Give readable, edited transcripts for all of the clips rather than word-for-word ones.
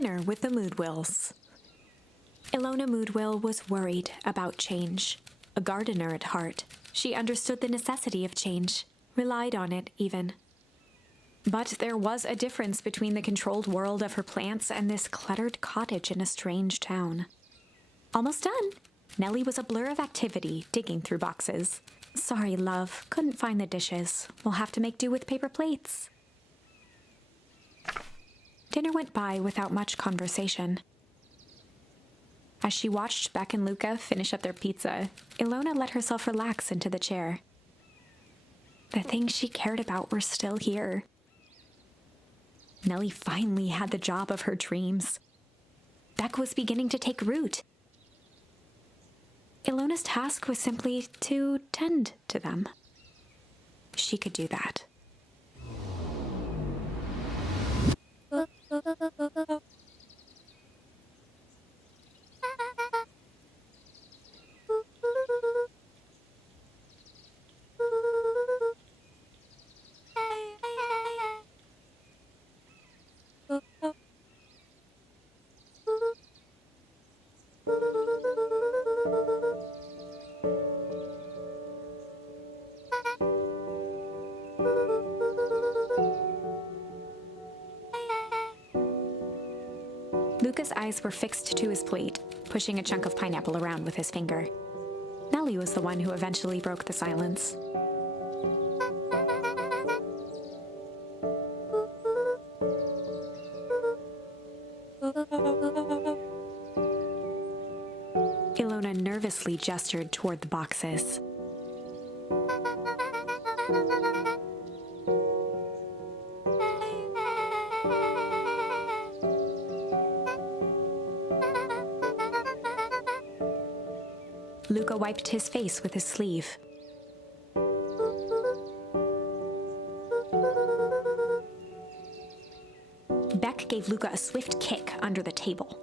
Dinner with the Moodwills. Ilona Moodwill was worried about change. A gardener at heart, she understood the necessity of change, relied on it even. But there was a difference between the controlled world of her plants and this cluttered cottage in a strange town. Almost done. Nellie was a blur of activity, digging through boxes. Sorry, love, couldn't find the dishes. We'll have to make do with paper plates. Dinner went by without much conversation. As she watched Beck and Luka finish up their pizza, Ilona let herself relax into the chair. The things she cared about were still here. Nellie finally had the job of her dreams. Beck was beginning to take root. Ilona's task was simply to tend to them. She could do that. Luka's eyes were fixed to his plate, pushing a chunk of pineapple around with his finger. Nellie was the one who eventually broke the silence. Ilona nervously gestured toward the boxes. Luka wiped his face with his sleeve. Beck gave Luka a swift kick under the table.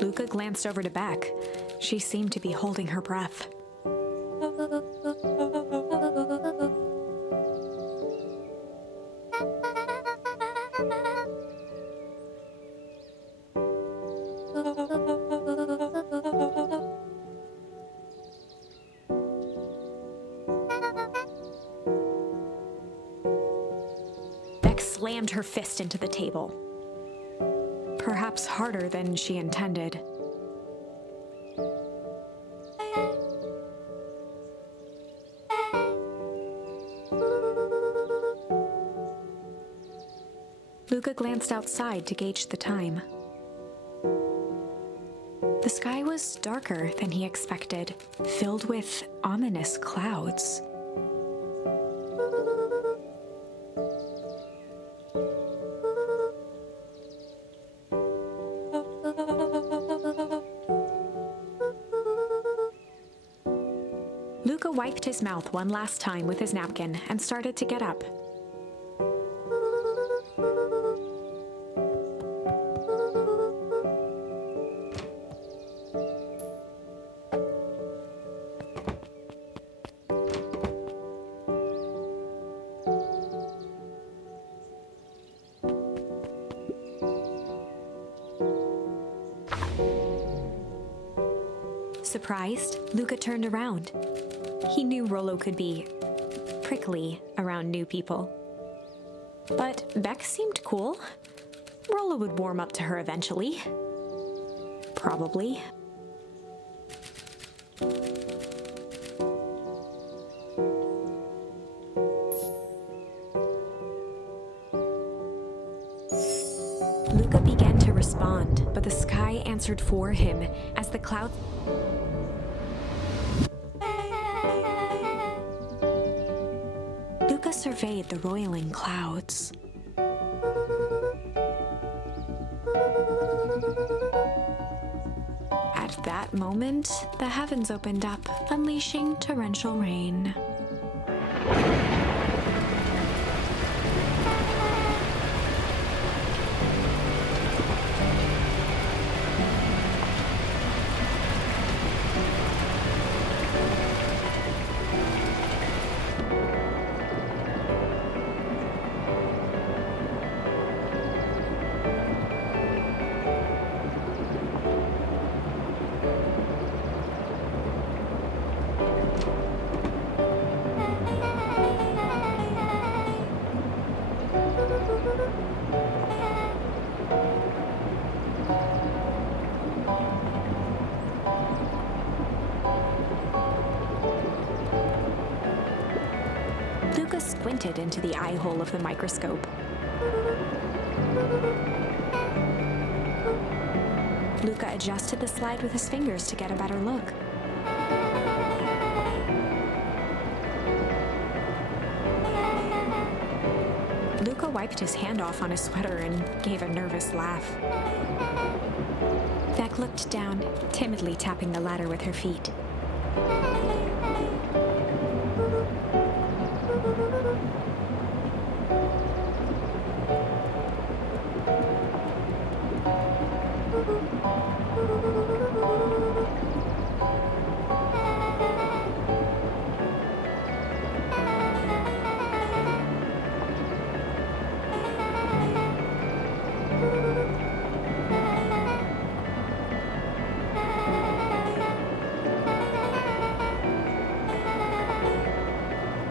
Luka glanced over to Beck. She seemed to be holding her breath. Beck slammed her fist into the table. Perhaps harder than she intended. Luka glanced outside to gauge the time. The sky was darker than he expected, filled with ominous clouds. Luka wiped his mouth one last time with his napkin and started to get up. Surprised, Luka turned around. He knew Rollo could be prickly around new people. But Beck seemed cool. Rollo would warm up to her eventually. Probably. Luka began to respond, but the sky answered for him as the clouds. Luka surveyed the roiling clouds. At that moment, the heavens opened up, unleashing torrential rain. Luka squinted into the eye hole of the microscope. Luka adjusted the slide with his fingers to get a better look. Luka wiped his hand off on his sweater and gave a nervous laugh. Beck looked down, timidly tapping the ladder with her feet.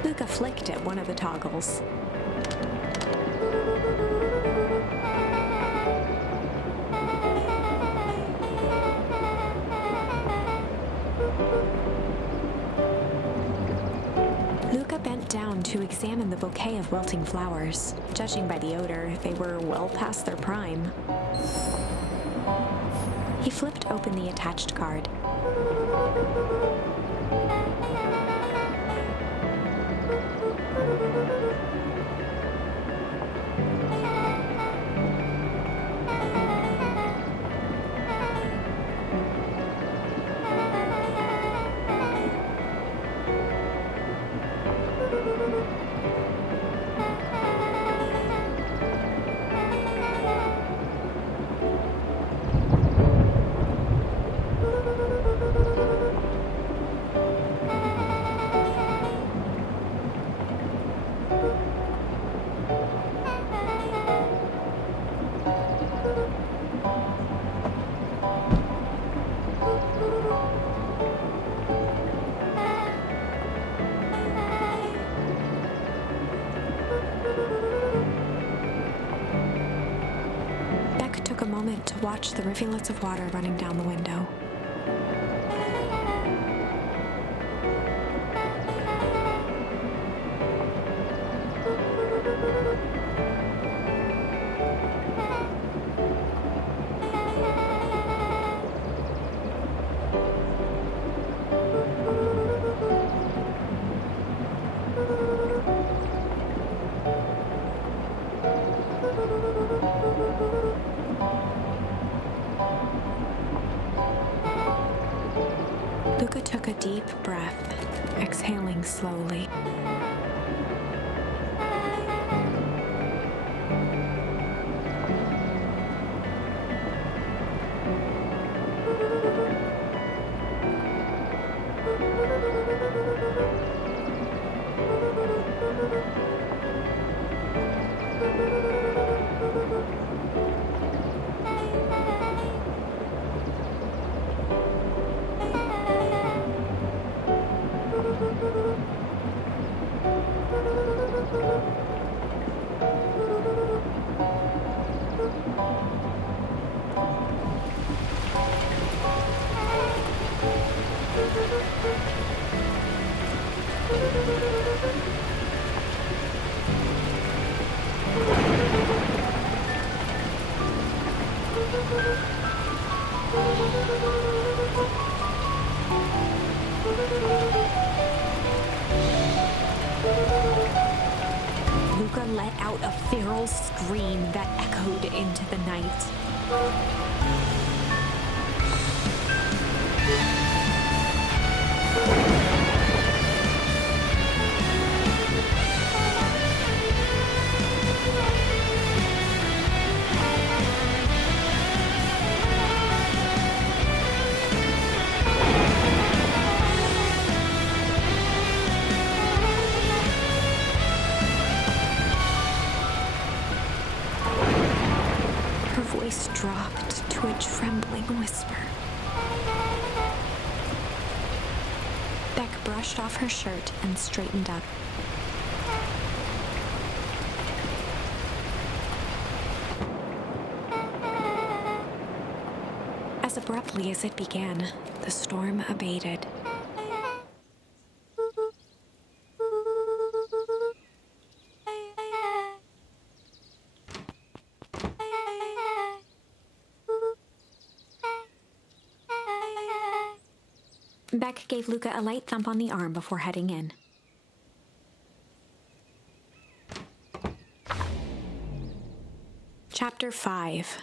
Luka flicked at one of the toggles. Luka bent down to examine the bouquet of wilting flowers. Judging by the odor, they were well past their prime. He flipped open the attached card. Took a moment to watch the rivulets of water running down the window. Luka took a deep breath, exhaling slowly. Luka let out a feral scream that echoed into the night. Her voice dropped to a trembling whisper. Beck brushed off her shirt and straightened up. As abruptly as it began, the storm abated. Beck gave Luka a light thump on the arm before heading in. Chapter 5.